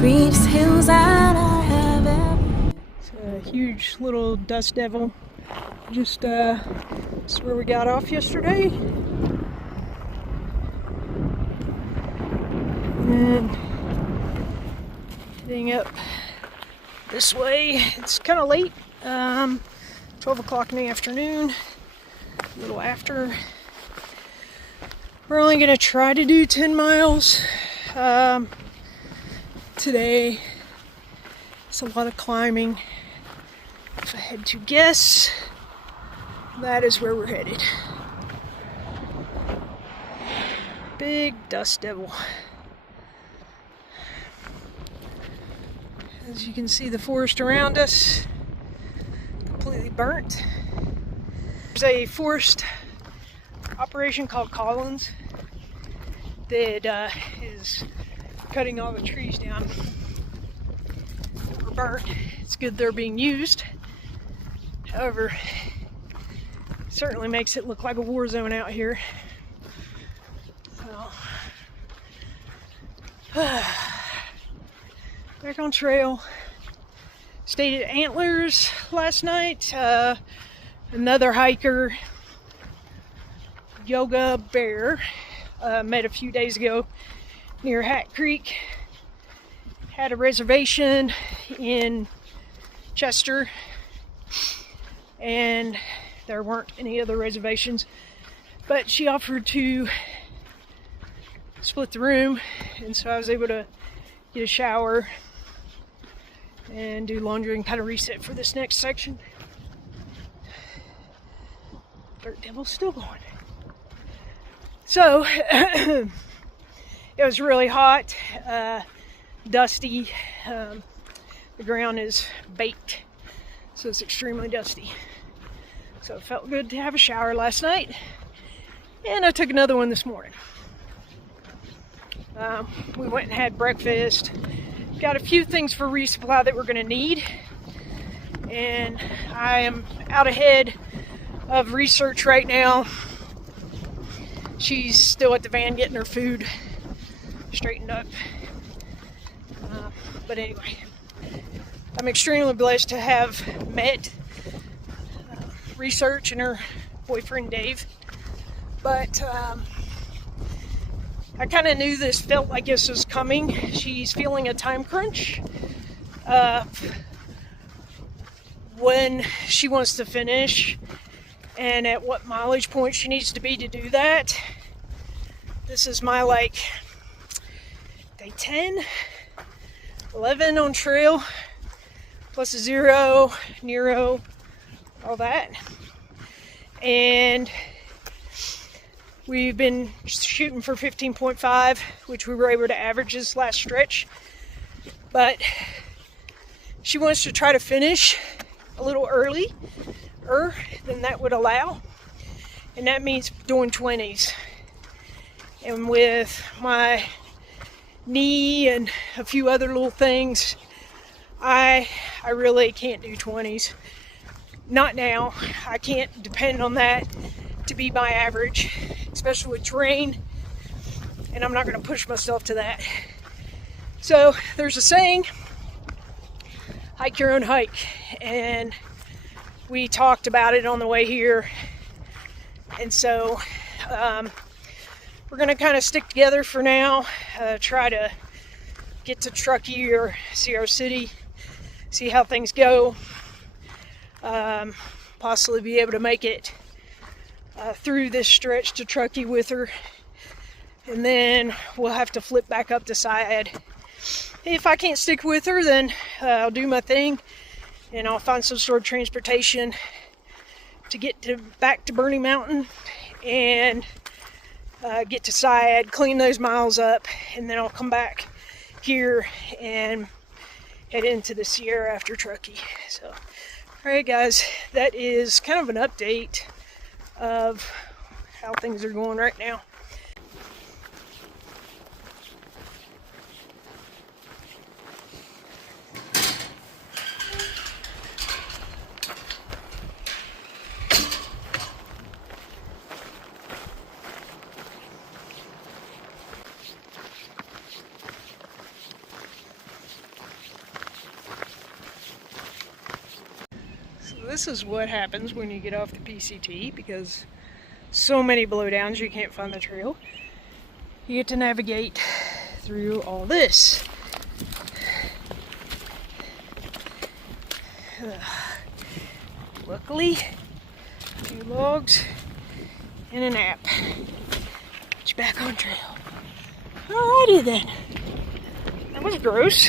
greenest hills that I have ever. It's a huge little dust devil. Just this is where we got off yesterday. And heading up this way. It's kind of late, 12 o'clock in the afternoon, a little after. We're only going to try to do 10 miles today. It's a lot of climbing. If I had to guess, that is where we're headed. Big dust devil. As you can see, the forest around us completely burnt. There's a forest operation called Collins that is cutting all the trees down that were burnt. It's good they're being used. However, it certainly makes it look like a war zone out here. So, back on trail. Stayed at Antlers last night. Another hiker, Yoga Bear, met a few days ago near Hat Creek. Had a reservation in Chester, and there weren't any other reservations, but she offered to split the room, and so I was able to get a shower and do laundry and kind of reset for this next section. Dirt Devil's still going. So it was really hot, dusty. The ground is baked, so it's extremely dusty. So it felt good to have a shower last night, and I took another one this morning. We went and had breakfast. Got a few things for resupply that we're going to need, and I am out ahead of research right now. She's still at the van getting her food straightened up. But anyway, I'm extremely blessed to have met Research and her boyfriend Dave. But I kind of knew this, felt like this was coming. She's feeling a time crunch when she wants to finish and at what mileage point she needs to be to do that. This is my day 10, 11 on trail, plus a 0, Nero, all that. And we've been shooting for 15.5, which we were able to average this last stretch. But she wants to try to finish a little earlier than that would allow. And that means doing 20s. And with my knee and a few other little things, I really can't do 20s. Not now. I can't depend on that to be my average, especially with terrain, and I'm not going to push myself to that. So there's a saying, hike your own hike, and we talked about it on the way here, and so we're going to kind of stick together for now, try to get to Truckee or Sierra City, see how things go, possibly be able to make it through this stretch to Truckee with her, and then we'll have to flip back up to Syed. If I can't stick with her, then I'll do my thing, and I'll find some sort of transportation to get back to Burning Mountain and get to Syed, clean those miles up, and then I'll come back here and head into the Sierra after Truckee. So, alright guys, that is kind of an update of how things are going right now. this is what happens when you get off the PCT, because so many blowdowns you can't find the trail. You get to navigate through all this. Luckily, a few logs and a nap. Get you back on trail. Alrighty then. That was gross.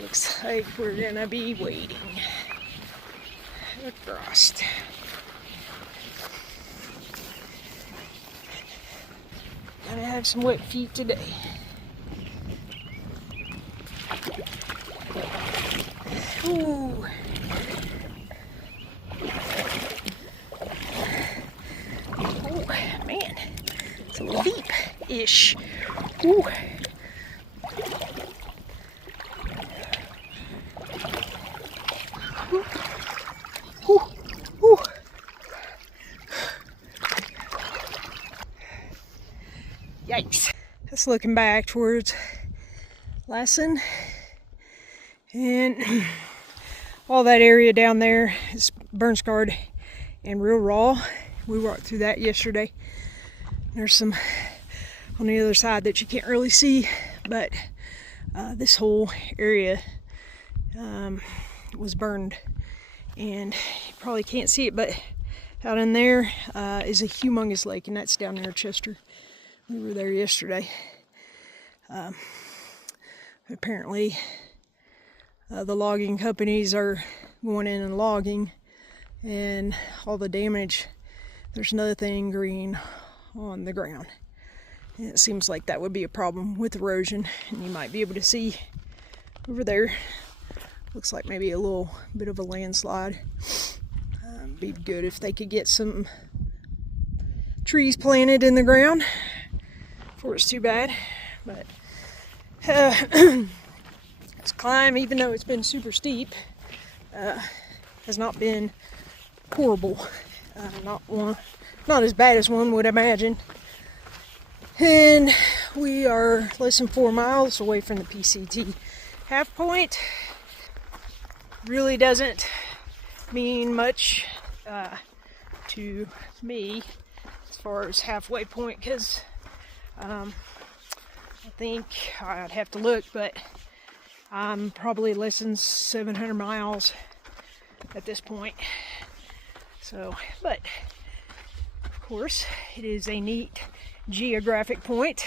Looks like we're gonna be waiting. Frost. Gonna have some wet feet today. Ooh. Oh man, it's a little deep-ish. Ooh. Ooh. Ooh. Yikes. Just looking back towards Lassen, and all that area down there is burn scarred and real raw. We walked through that yesterday. There's some on the other side that you can't really see, but this whole area was burned, and you probably can't see it, but out in there is a humongous lake, and that's down near Chester. We were there yesterday. Apparently the logging companies are going in and logging, and all the damage, there's nothing green on the ground. And it seems like that would be a problem with erosion, and you might be able to see over there. Looks like maybe a little bit of a landslide. Be good if they could get some trees planted in the ground before it's too bad. But this climb, even though it's been super steep, has not been horrible. Not as bad as one would imagine. And we are less than 4 miles away from the PCT half point. Really doesn't mean much to me as far as halfway point, because I think I'd have to look, but I'm probably less than 700 miles at this point. So, but of course, it is a neat geographic point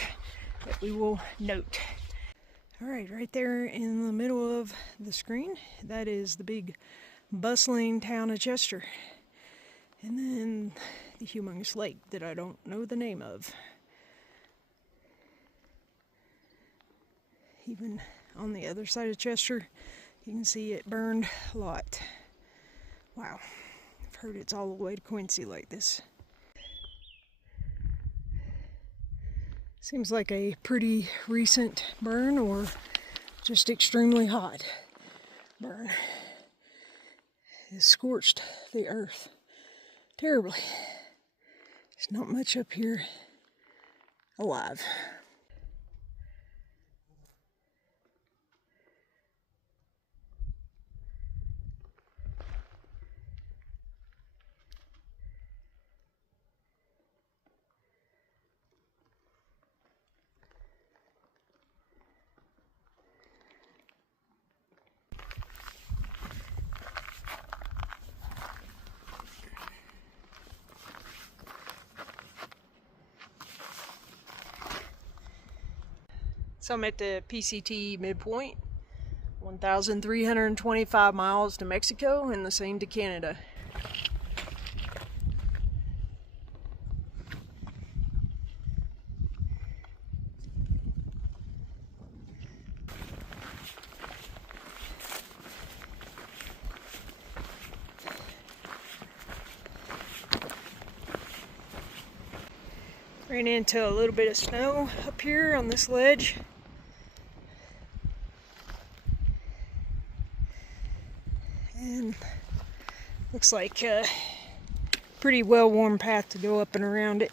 that we will note. All right, right there in the middle of the screen, that is the big bustling town of Chester. And then the humongous lake that I don't know the name of. Even on the other side of Chester, you can see it burned a lot. Wow, I've heard it's all the way to Quincy like this. Seems like a pretty recent burn, or just extremely hot burn. It scorched the earth terribly. There's not much up here alive. So I'm at the PCT Mid Point, 1,325 miles to Mexico and the same to Canada. Ran into a little bit of snow up here on this ledge. And looks like a pretty well-worn path to go up and around it.